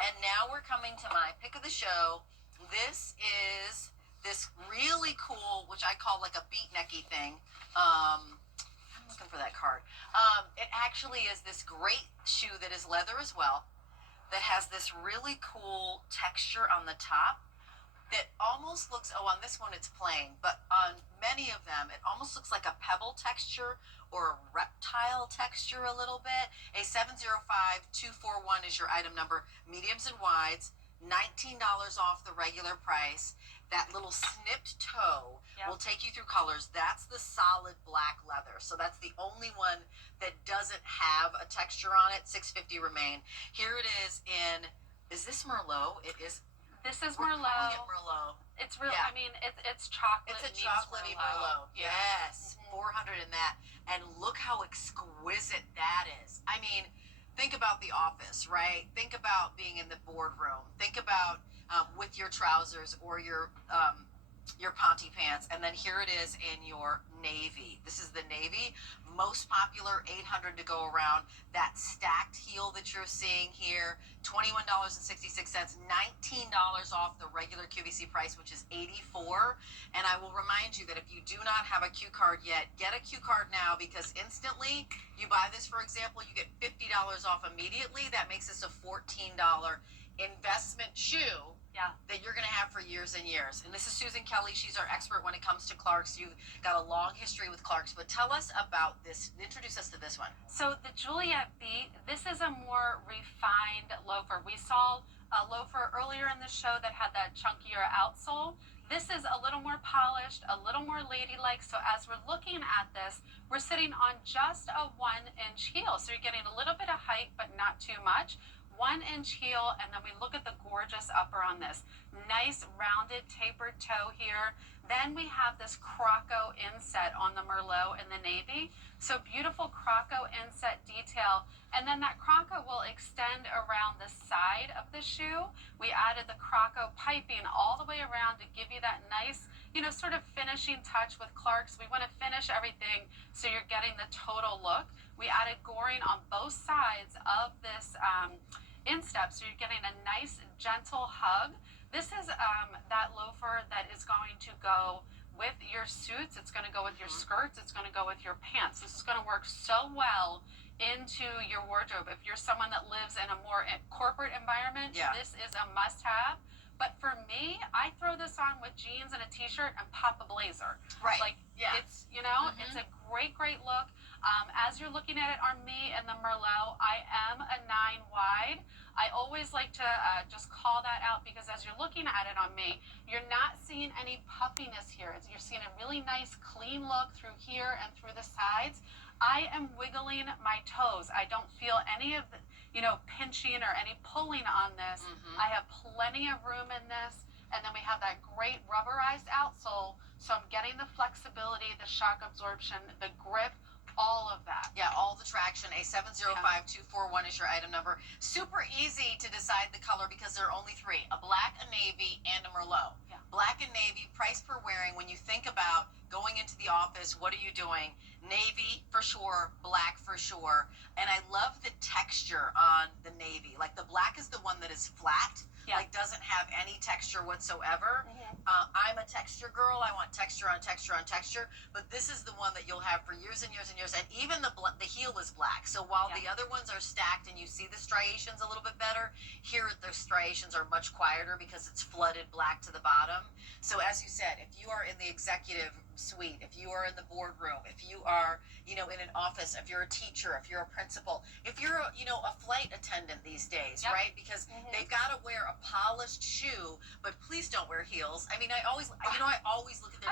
And now we're coming to my pick of the show. This is this really cool, which I call like a beatnecky thing. I'm looking for that card. It actually is this great shoe that is leather as well, that has this really cool texture on the top that almost looks, oh, on this one it's plain, but on many of them it almost looks like a pebble texture or a reptile texture a little bit. A 705241 is your item number. Mediums and wides, $19 off the regular price. That little snipped toe will take you through colors. That's the solid black leather. So that's the only one that doesn't have a texture on it. $650 remain. Here it is this Merlot? It is. This is We're Merlot. calling it Merlot. It's real. I mean, it's chocolate. It's a chocolatey Merlot. Yeah. Yes, 400 in that. And look how exquisite that is. I mean, think about the office, right? Think about being in the boardroom. Think about with your trousers or your ponte pants, and then here it is in your navy. This is the navy, most popular, 800 to go around. That stacked heel that you're seeing here, $21.66, $19 off the regular QVC price, which is $84. And I will remind you that if you do not have a Q card yet, get a Q card now, because instantly you buy this, for example, you get $50 off immediately. That makes this a $14 investment shoe that you're going to have for years and years. And this is Susan Kelly. She's our expert when it comes to Clarks. You've got a long history with Clarks, but tell us about this. Introduce us to this one. So the Juliet Beat, this is a more refined loafer. We saw a loafer earlier in the show that had that chunkier outsole. This is a little more polished, a little more ladylike. So as we're looking at this, we're sitting on just a 1-inch heel. So you're getting a little bit of height, but not too much. 1-inch heel, and then we look at the gorgeous upper on this. Nice rounded tapered toe here. Then we have this croco inset on the Merlot in the navy. So beautiful croco inset detail. And then that croco will extend around the side of the shoe. We added the croco piping all the way around to give you that nice, sort of finishing touch with Clarks. We want to finish everything so you're getting the total look. We added goring on both sides of this instep, so you're getting a nice gentle hug. This is that loafer that is going to go with your suits. It's going to go with your skirts. It's going to go with your pants. This is going to work so well into your wardrobe. If you're someone that lives in a more corporate environment, this is a must-have. But for me, I throw this on with jeans and a t-shirt and pop a blazer. Right. It's, it's a great, great look. As you're looking at it on me and the Merlot, I am a 9 wide. I always like to just call that out, because as you're looking at it on me, you're not seeing any puffiness here. You're seeing a really nice, clean look through here and through the sides. I am wiggling my toes. I don't feel any of the, pinching or any pulling on this. I have plenty of room in this. And then we have that great rubberized outsole. So I'm getting the flexibility, the shock absorption, the grip, all of that. Yeah, all the traction. A 705241 is your item number. Super easy to decide the color because there are only 3, a black, a navy, and a Merlot. Yeah. Black and navy, price per wearing. When you think about going into the office, what are you doing? Navy for sure, black for sure. And I love the texture on the navy. Like the black is the one that is flat. Like doesn't have any texture whatsoever. I'm a texture girl. I want texture on texture on texture. But this is the one that you'll have for years and years and years. And even the heel is black. So while the other ones are stacked and you see the striations a little bit better, here the striations are much quieter because it's flooded black to the bottom. So as you said, if you are in the executive suite, if you are in the boardroom, if you are, in an office, if you're a teacher, if you're a principal, if you're, a flight attendant these days, right? Because they've got to wear a polished shoe, but please don't wear heels. I mean, I always look at their footwear.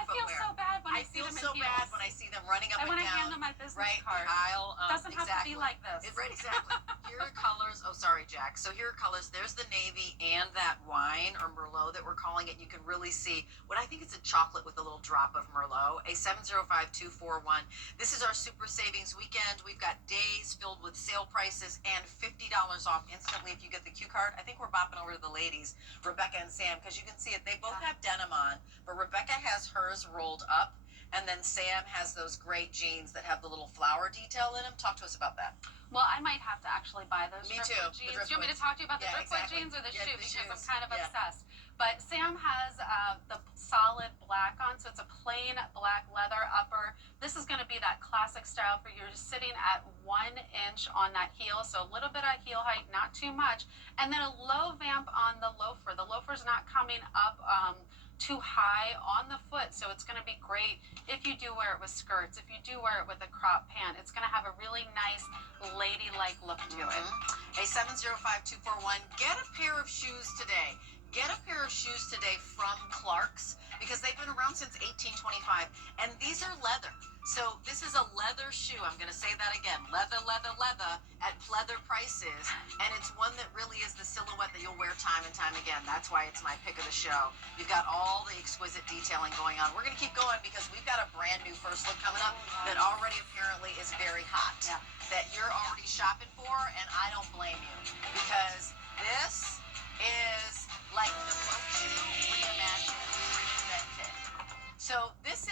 I feel so bad when I see them in heels. I feel so bad when I see them running up and down. I want to hand them my business card. The aisle. Doesn't have to be like this. Right, exactly. Here are colors. Oh, sorry, Jack. So here are colors. There's the navy and that wine or Merlot that we're calling it. You can really see what I think it's a chocolate with a little drop of Merlot. A 705241. This is our super savings weekend. We've got days filled with sale prices and $50 off instantly if you get the Q card. I think we're bopping over to the ladies, Rebecca and Sam, because you can see it. They both have denim on, but Rebecca has hers rolled up. And then Sam has those great jeans that have the little flower detail in them. Talk to us about that. Well, I might have to actually buy those Me too. driftwood The jeans. Do you want me to driftwoods. talk to you about the Yeah, driftwood exactly. jeans or the Yeah, shoe? the Because I'm shoes. kind of Yeah. obsessed. But Sam has the solid black on, so it's a plain black leather upper. This is going to be that classic style for you're sitting at 1 inch on that heel, so a little bit of heel height, not too much. And then a low vamp on the loafer. The loafer's not coming up too high on the foot, so it's going to be great if you do wear it with skirts, if you do wear it with a crop pant. It's going to have a really nice ladylike look to it. Hey, 705-241, get a pair of shoes today. Get a pair of shoes today from Clarks because they've been around since 1825, and these are leather. So this is a leather shoe. I'm going to say that again. Leather, leather, leather at pleather prices. And it's one that really is the silhouette that you'll wear time and time again. That's why it's my pick of the show. You've got all the exquisite detailing going on. We're going to keep going because we've got a brand new first look coming up that already apparently is very hot. Yeah. That you're already shopping for, and I don't blame you because this is like the boat shoe reimagined, reinvented. So this